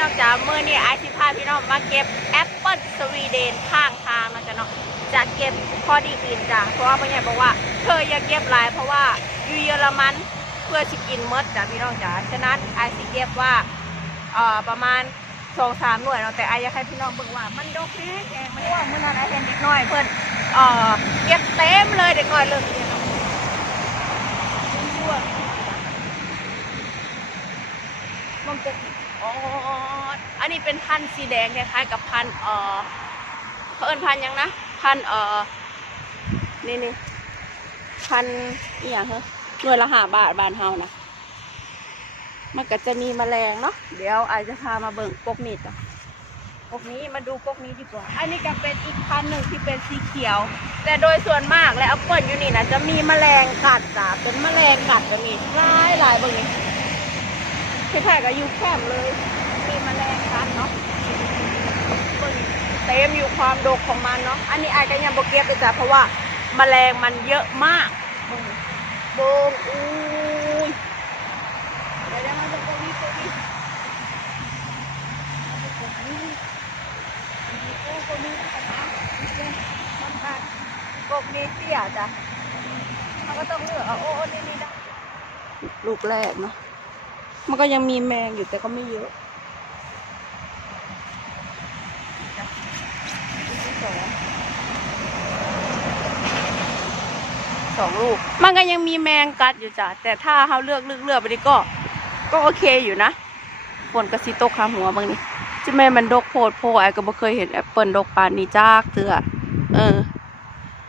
น้องจ๋ามื่อนี้ไอซิพาพี่น้องมาเก็บแอปเปิลสวีเดนข้างทางนาะจ๊ะเนาะจะเก็บพอดีกินจ้ะเพราะว่าพ่อใหญ่บอกว่าเธออย่าเก็บหลายเพราะว่าอยู่เยอรมันเพื่อสิกินเมดจ้ะพี่น้องจ๋าฉะนั้นไอซิเก็บว่าเอ่อประมาณสองสามหน่วยเนาะแต่ไออยากให้พี่น้องเบิ่งว่ามันดกแห้งแห้งมันว่าเมื่อนั้นไอเห็นเด็กน้อยเพื่อนเอ่อเก็บเต็มเลยเด็กน้อยเลิกเรียนเนาะมันจะอ๋อ อันนี้เป็นพันธุ์สีแดงคล้ายๆกับพันธุ์เอ่อเขาเอิ้นพันธุ์หยังนะ พันธุ์เอ่อนี่นี่พันธุ์อหย่างเหรอหน่วยละห้าบาทบานเฮานะมันก็จะมีแมลงเนาะเดี๋ยวอาจจะพามาเบิ่งกกนี้จ้ะกกนี้มาดูกกนี้ดีกว่า อันนี้ก็เป็นอีกพันธุ์หนึ่งที่เป็นสีเขียว แต่โดยส่วนมากแล้วแอปเปิลอยู่นี่นะจะมีแมลงกัดจ้ะเป็นแมลงกัดแบบนี้หลายหลายๆเบิ่งนี่คล้ายๆกับยูแคมเลย มีแมลงกัดเนาะเบิ่ง เต็มอยู่ความดกของมันเนาะอันนี้อาจจะยังบเก็บเลยจ้ะเพราะว่าแมลงมันเยอะมากเบิ่งเบิ่งอุ้ยเดี๋ยวมาดูตรงนี้ตรงนี้มาดูตรงนี้โอ้คนนี้ปัญหามันขาดกบนี้เตี้ยจ้ะเขาก็ต้องเลือกเอาโอ้โอ้นี่นี่ได้ลูกแรกเนาะมันก็ยังมีแมงอยู่แต่ก็ไม่เยอะ สองลูก มันก็ยังมีแมงกัดอยู่จ้ะ แต่ถ้าเขาเลือกเลือกเลือกไปดีก็ ก็โอเคอยู่นะฝนกระซิตกขาหัวบางนี่จะแม่มันดกโพดโพไอ้ก็บ่เคยเห็นแอปเปิลดกปานนี้จากเตือเออ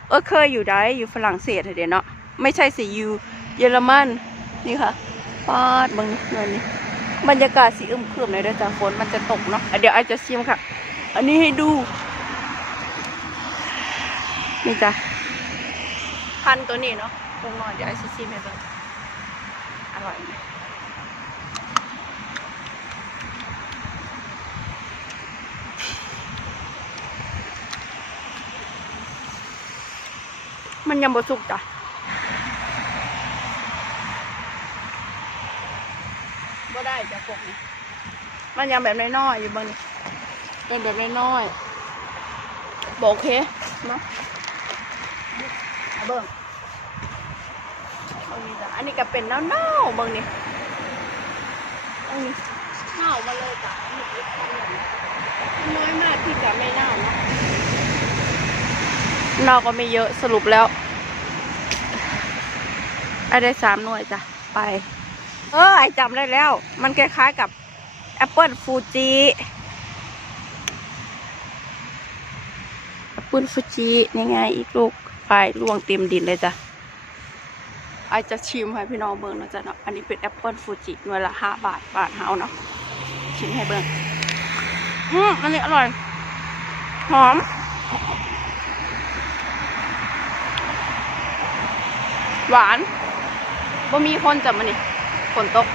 เออเคยอยู่ได้อยู่ฝรั่งเศสเดี๋ยวเนาะไม่ใช่สิอยู่เยอรมันนี่ค่ะปาดเบางเงินนี่บรรยากาศสีอึมครึมเลยเด้วยจ้ะฝนมันจะตกเนาะอะเดี๋ยวไอจะชิมค่ะ อันนี้ให้ดู นี่จ้ะพันธุ์ตัวนี้เนาะตรงหน่อยเดี๋ยวไอจะชิมให้เบิ่งอร่อยไหมมันยังบ่สุกจ้ะก็ได้จ้ะพวกนี้มันยังแบบน้อยๆอยู่บางนี่เป็นแบบน้อยๆบอกโอเคเนาะ เบิ่งอานี่จ้ะอันนี้ก็เป็นเน่าๆเบิ่งนี่อันนี้เน่ามาเลยจ้ะน้อยมากที่จะไม่เน่าเนาะเน่าก็ไม่เยอะสรุปแล้วอันได้สามหน่วยจ้ะ ไป เออ ไอจำได้แล้ว มันคล้ายๆกับแอปเปิลฟูจิแอปเปิลฟูจินี่ไงอีกลูก ไปล่วงเต็มดินเลยจ้ะไอจะชิมให้พี่น้องเบิ่งนะจ๊ะเนาะอันนี้เป็นแอปเปิลฟูจิหน่วยละห้าบาทบาทเฮาเนาะชิมให้เบิ่งอืมอันนี้อร่อย หอมหวานบ่มีคนจับมันนี่ฝนตก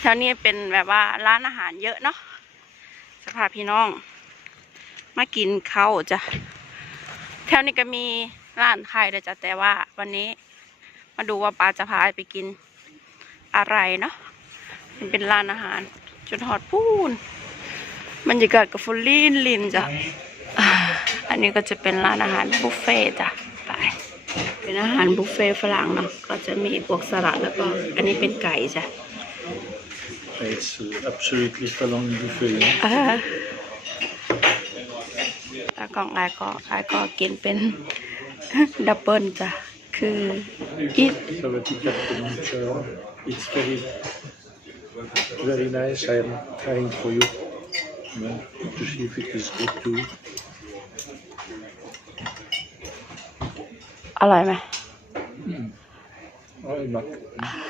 แถวนี้เป็นแบบว่าร้านอาหารเยอะเนาะสภาพพี่น้อง มากินข้าวจ้ะแถวนี้ก็มีร้านขายด้วยจ้ะแต่ว่าวันนี้มาดูว่าปาจะพาไปกินอะไรเนาะมันเป็นร้านอาหารจนหอดพูนบรรยากาศกับฟุลลินลินจ้ะอันนี้ก็จะเป็นร้านอาหารบุฟเฟ่ต์จ้ะไปเป็นอาหารบุฟเฟ่ต์ฝรั่งเนาะก็จะมีพวกสลัดแล้วก็อันนี้เป็นไก่จ้ะ It's uh, absolutely Falun buffet. อ่าแล้วกล่องไอายก็ไอายก็กินเป็น ดับเบิลจ้ะ คืออีท Sabbatical furniture. It's very, very nice. I am trying for you yeah, to see if it is good too. อร่อยไหม Oh, I'm not. ก็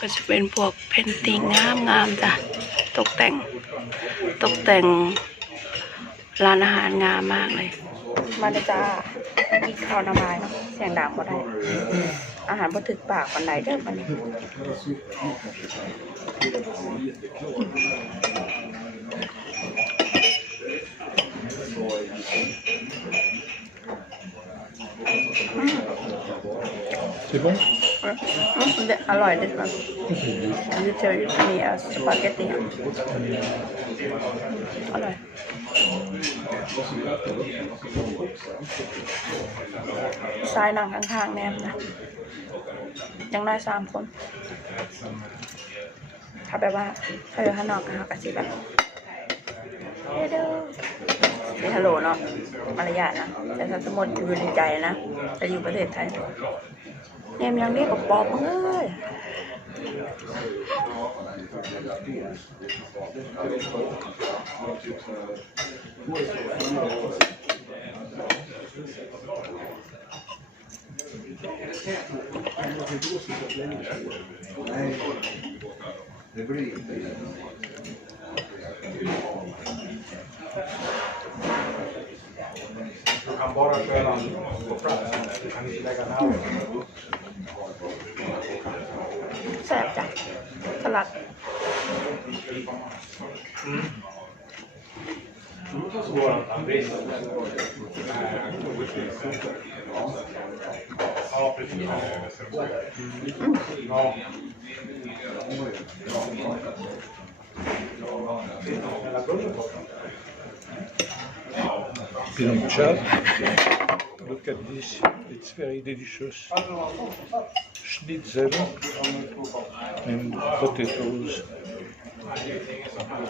ก็จะเป็นพวกเพนติงงามงามๆจ้ะตกแต่ง ตกแต่งร้านอาหารงามมากเลย มาเลยจ้ากินข้าวน้ำลายเนาะเสียงดังก็ได้ อาหารบ่ถึกปากปันใดเด้อปันนี้ C'est bon อร่อยด็ดมากลิเทอร์มีสปาเกตตี้อร่อยซ้ายหนังข้างๆแนมนะ ยังได้สามคน ถ้าแบบว่าถ้าอยู่ข้างนอกก็เขากระซิแบบเฮ้ด้ อมีฮัลโหลเนาะมารยาทนะแต่ถ้าสมมติอยู่ในใจนะจะอยู่ประเทศไทยเนี่ยมันยังเรียกกับปอบเอ้ย Du kan bara köra på plats. Du kan inte lägga ner. แซ่บจ้ะสลัด Ja, precis. Ja. Hela bullen på. Pinocchio. Look at this. It's very delicious. Schnitzel and potatoes.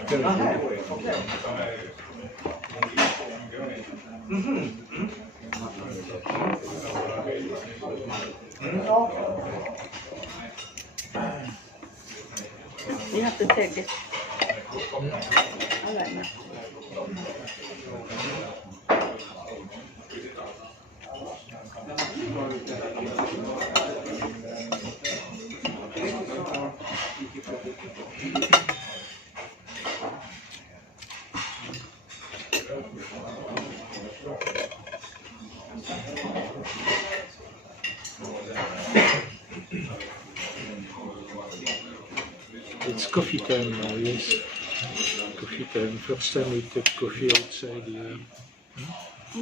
Very good. You have to take this อร่อยมาก It's coffee time now, yes. Coffee time. First time we take coffee outside here.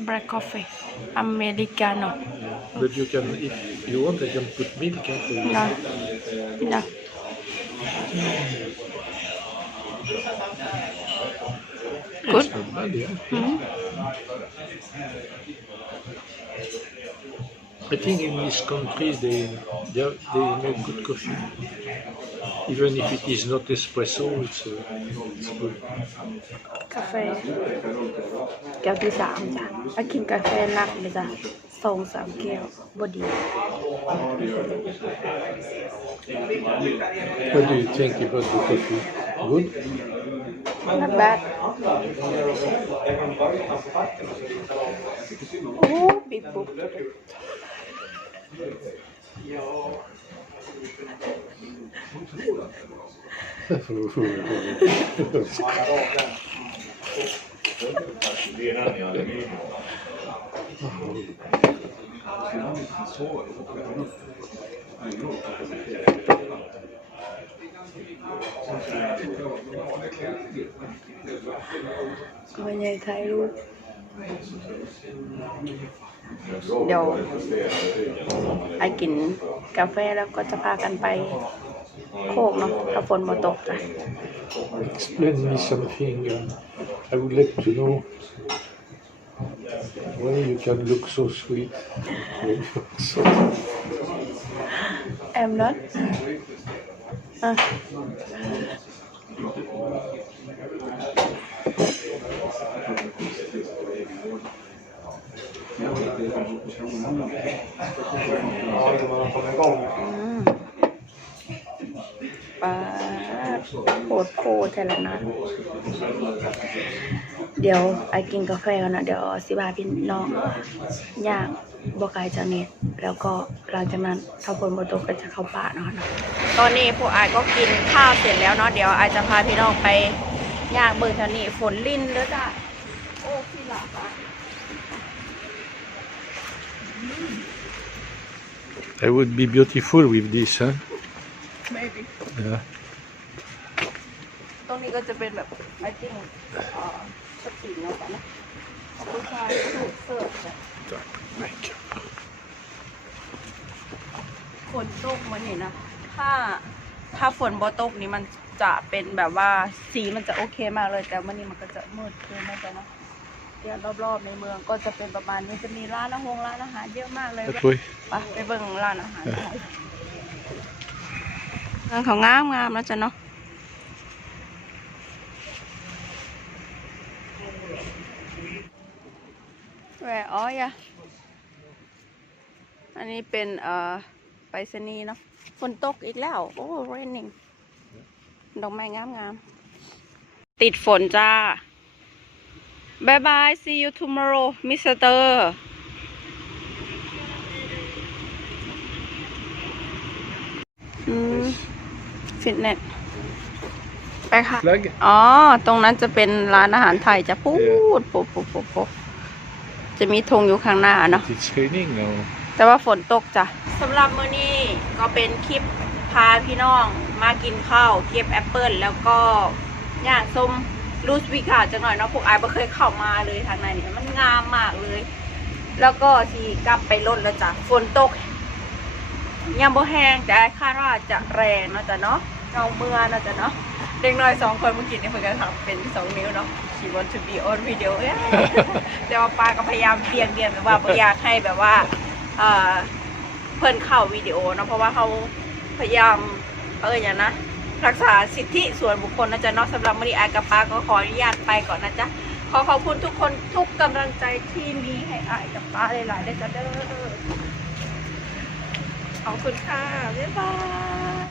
black coffee americano But you can, if you want, I can put milk in for you. no no good It's not bad, yeah. Mhm. I think in this country they, they, they make good coffee. Even if it is not espresso, it's, uh, it's good. กาแฟแก้วที่สามจ้ะมากินกาแฟหนักเลยจ้ะสองสามแก้วบดี What do you think about the coffee? Good? not bad โอ้ บิ๊กบุ๊ก วันใหญ่ถ่ายรูปเดี๋ยวไอกินกาแฟแล้วก็จะพากันไปโคกเนาะถ้าฝนมาตกจ้ะ Explain me something. Uh, I would like to know why you can look so sweet. when you're so แอมนอตอะอืม ปลาโคตรโคตรแต่ละนัดเดี๋ยวไอกินกาแฟกันนะเดี๋ยวสิบาพี่น้องย่างบกไกจากนี้แล้วก็หลังจากนั้นถ้าฝนมาตกก็จะเข้าป่าเนาะตอนนี้พวกไอก็กินข้าวเสร็จแล้วเนาะเดี๋ยวไอจะพาพี่น้องไปย่างเบิ่งแถวนี้ฝนลิ่นเด้อจ้ะโอ้พี่หลับอะ I would be beautiful with this, huh? maybe Yeah. ตรงนี้ก็จะเป็นแบบไอจิ้งเอ่อสติเนาะกันนะผู้ชายสูทเสื้อจ้ะ Thank you. ฝนตกมันนี่นะ ถ้าถ้าฝนบ่ตกนี่มันจะเป็นแบบว่าสีมันจะโอเคมากเลย แต่วันนี้มันก็จะมืดเกินไปเนาะ เดี๋ยวรอบๆในเมืองก็จะเป็นประมาณนี้จะมีร้านอาหารร้านอาหารเยอะมากเลย Het hoor. ไปไปเบิ่งร้านอาหารไทยเมืองเขางามงามแล้วจ้ะเนาะแหวอ๋อยะอันนี้เป็นเอ่อไปรษณีย์เนาะฝนตกอีกแล้ว โอ้ raining ดอกไม้งามงามๆติดฝนจ้า บายบาย see you tomorrow Mr. อืมฟิตเนสไปค่ะ Flag. อ๋อ ตรงนั้นจะเป็นร้านอาหารไทยจะพูดปุ๊บปุ๊บปุ๊บปุ๊บจะมีธงอยู่ข้างหน้าเนาะ It's raining now. แต่ว่าฝนตกจ้ะสำหรับมื้อนี้ก็เป็นคลิปพาพี่น้องมากินข้าวเก็บแอปเปิลแล้วก็ย่างส้ม ลูสวิกาจังหน่อยเนาะพวกอายไม่เคยเข้ามาเลยทางในเนี่ยมันงามมากเลย แล้วก็ที่กลับไปรถแล้วจ้ะฝนตกยังบ่แห้งแต่คาดว่าจะแรงเนาะจ้ะเนาะเงาเมื่อนาะจ้ะเนาะเด็กน้อยสองคนเมื่อกี้นี่เพิ่นก็ทำเป็นสองนิ้วเนาะ she want to be on video เอ้ยแต่ว่าปาก็พยายามเบี่ยงเบี่ยงแบบว่าบ่อยากให้แบบว่าเอ่อเพิ่นเข้าวิดีโอเนาะเพราะว่าเขาพยายามเอออย่างนะ รักษาสิทธิส่วนบุคคลนะจ๊ะนอกสำหรับมริอากับปาก็ขออนุญาตไปก่อนนะจ๊ะขอขอบคุณทุกคนทุกกำลังใจที่มีให้อายกับป้าหลายๆได้จ้ะเด้อขอบคุณค่ะ บ๊ายบาย